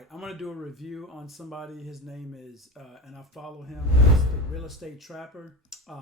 right, I'm gonna do a review on somebody. His name is, and I follow him. He's the Real Estate Trapper.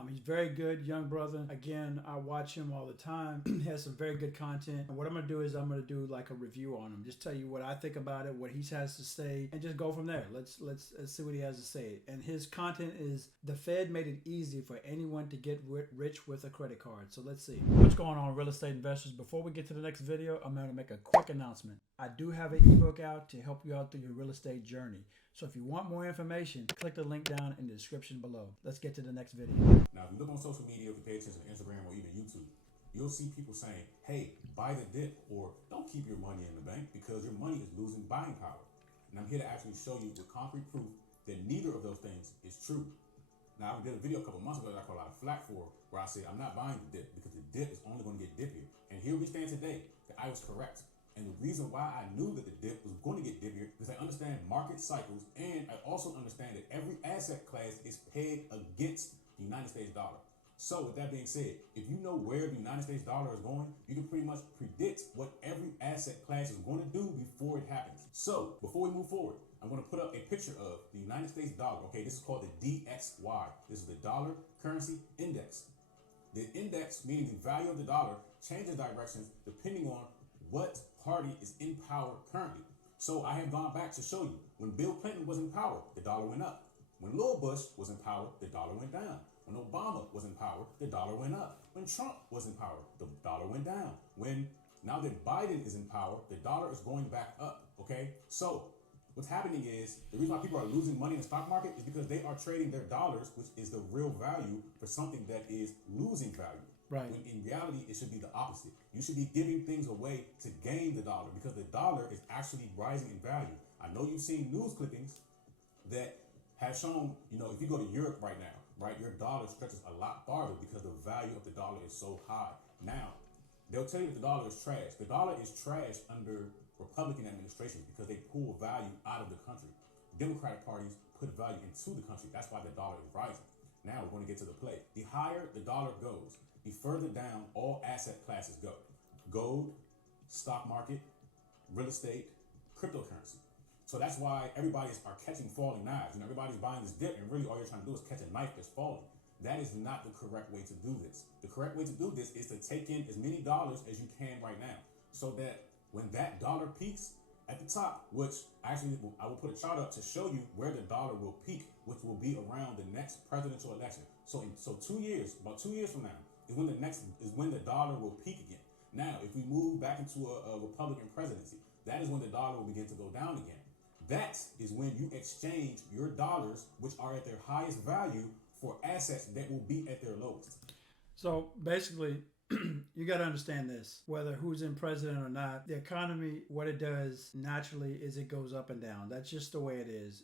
He's very good, young brother. Again, I watch him all the time. He has some very good content. And what I'm gonna do is I'm gonna do like a review on him. Just tell you what I think about it, what he has to say, and just go from there. Let's see what he has to say. And his content is the Fed made it easy for anyone to get rich with a credit card. So let's see what's going on, real estate investors. Before we get to the next video, I'm gonna make a quick announcement. I do have an ebook out to help you out through your real estate journey. So if you want more information, click the link down in the description below. Let's get to the next video. Now, if you look on social media, if you pay attention to Instagram or even YouTube, you'll see people saying, hey, buy the dip, or don't keep your money in the bank because your money is losing buying power. And I'm here to actually show you with concrete proof that neither of those things is true. Now, I did a video a couple months ago that I caught a lot of flack for, where I said I'm not buying the dip because the dip is only going to get dippier. And here we stand today that I was correct. And the reason why I knew that the dip was going to get dippier because I understand market cycles, and I also understand that every asset class is pegged against the United States dollar. So with that being said, if you know where the United States dollar is going, you can pretty much predict what every asset class is going to do before it happens. So before we move forward, I'm going to put up a picture of the United States dollar. Okay, this is called the DXY. This is the dollar currency index. The index, meaning the value of the dollar, changes directions depending on what party is in power currently. So I have gone back to show you when Bill Clinton was in power, the dollar went up. When Lil Bush was in power, the dollar went down. When Obama was in power, the dollar went up. When Trump was in power, the dollar went down. Now that Biden is in power, the dollar is going back up. Okay, so what's happening is the reason why people are losing money in the stock market is because they are trading their dollars, which is the real value, for something that is losing value. Right. When in reality, it should be the opposite. You should be giving things away to gain the dollar because the dollar is actually rising in value. I know you've seen news clippings that have shown, if you go to Europe right now, right, your dollar stretches a lot farther because the value of the dollar is so high. Now, they'll tell you that the dollar is trash. The dollar is trash under Republican administrations because they pull value out of the country. Democratic parties put value into the country. That's why the dollar is rising. Now we're going to get to the play. The higher the dollar goes, the further down all asset classes go. Gold, stock market, real estate, cryptocurrency. So that's why everybody are catching falling knives. Everybody's buying this dip, and really all you're trying to do is catch a knife that's falling. That is not the correct way to do this. The correct way to do this is to take in as many dollars as you can right now, so that when that dollar peaks at the top, which actually I will put a chart up to show you where the dollar will peak, which will be around the next presidential election. So 2 years, about 2 years from now, is when the dollar will peak again. Now, if we move back into a Republican presidency, that is when the dollar will begin to go down again. That is when you exchange your dollars, which are at their highest value, for assets that will be at their lowest. So basically, you got to understand this, whether who's in president or not, the economy, what it does naturally is it goes up and down. That's just the way it is.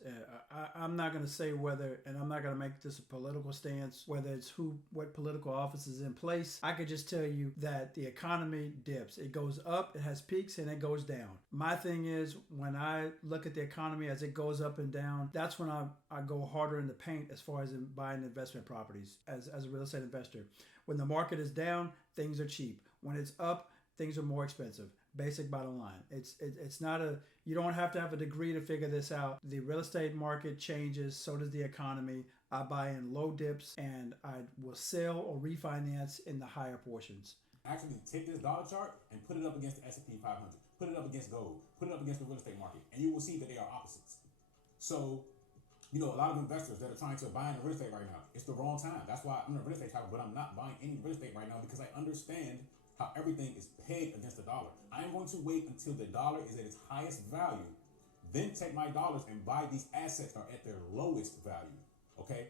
I'm not going to say whether, and I'm not going to make this a political stance, whether it's what political office is in place. I could just tell you that the economy dips. It goes up, it has peaks, and it goes down. My thing is, when I look at the economy as it goes up and down, that's when I go harder in the paint as far as in buying investment properties as a real estate investor. When the market is down, things are cheap. When it's up, things are more expensive. Basic bottom line. It's not you don't have to have a degree to figure this out. The real estate market changes, so does the economy. I buy in low dips and I will sell or refinance in the higher portions. Actually take this dollar chart and put it up against the S&P 500. Put it up against gold. Put it up against the real estate market, and you will see that they are opposites. So a lot of investors that are trying to buy into real estate right now, it's the wrong time. That's why I'm a real estate type, but I'm not buying any real estate right now because I understand how everything is pegged against the dollar. I am going to wait until the dollar is at its highest value, then take my dollars and buy these assets that are at their lowest value. Okay?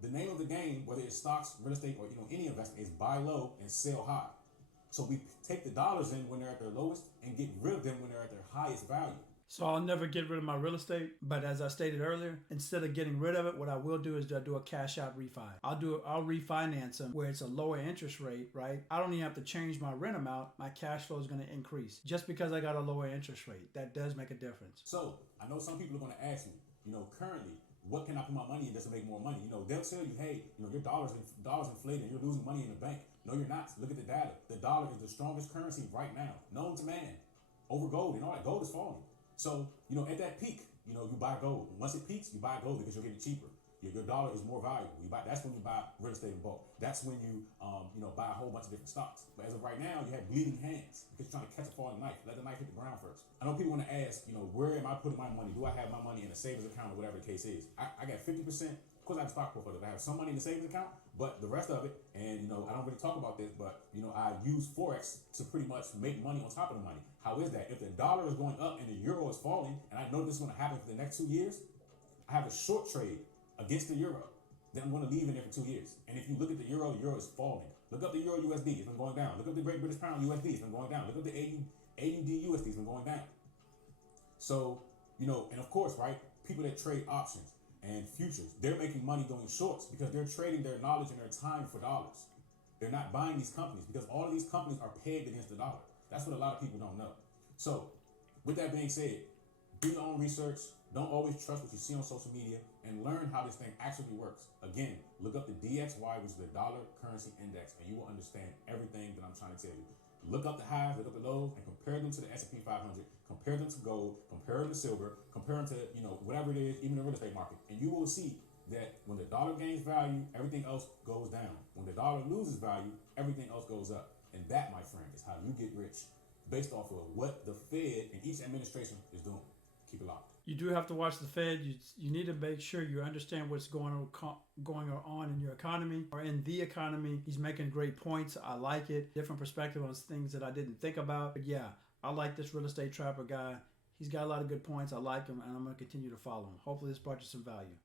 The name of the game, whether it's stocks, real estate, or any investment, is buy low and sell high. So we take the dollars in when they're at their lowest and get rid of them when they're at their highest value. So I'll never get rid of my real estate, but as I stated earlier, instead of getting rid of it, what I will do is I do a cash out refi. I'll refinance them where it's a lower interest rate, right? I don't even have to change my rent amount. My cash flow is going to increase just because I got a lower interest rate. That does make a difference. So I know some people are going to ask me, currently, what can I put my money in just to make more money? They'll tell you, hey, your dollars inflating, you're losing money in the bank. No, you're not. Look at the data. The dollar is the strongest currency right now, known to man, over gold and all that. Gold is falling. So, at that peak, you buy gold. Once it peaks, you buy gold because you'll get it cheaper. Your dollar is more valuable. That's when you buy real estate in bulk. That's when you, buy a whole bunch of different stocks. But as of right now, you have bleeding hands because you're trying to catch a falling knife. Let the knife hit the ground first. I know people want to ask, where am I putting my money? Do I have my money in a savings account or whatever the case is? I got 50%. Of course, I have a stock portfolio. I have some money in the savings account, but the rest of it, and I don't really talk about this, but I use Forex to pretty much make money on top of the money. How is that? If the dollar is going up and the euro is falling, and I know this is going to happen for the next 2 years, I have a short trade against the euro. Then I'm going to leave in there for 2 years. And if you look at the euro is falling. Look up the euro USD, it's been going down. Look up the Great British Pound USD, it's been going down. Look up the AUD USD, it's been going down. So, and of course, right, people that trade options and futures, they're making money doing shorts because they're trading their knowledge and their time for dollars. They're not buying these companies because all of these companies are pegged against the dollar. That's what a lot of people don't know. So, with that being said, do your own research. Don't always trust what you see on social media and learn how this thing actually works. Again, look up the DXY, which is the dollar currency index, and you will understand everything that I'm trying to tell you. Look up the highs, look up the lows, and compare them to the S&P 500, compare them to gold, compare them to silver, compare them to, whatever it is, even the real estate market. And you will see that when the dollar gains value, everything else goes down. When the dollar loses value, everything else goes up. And that, my friend, is how you get rich based off of what the Fed and each administration is doing. Keep it locked. You do have to watch the Fed. You need to make sure you understand what's going on in your economy or in the economy. He's making great points. I like it. Different perspective on things that I didn't think about. But yeah, I like this real estate trapper guy. He's got a lot of good points. I like him, and I'm going to continue to follow him. Hopefully this brought you some value.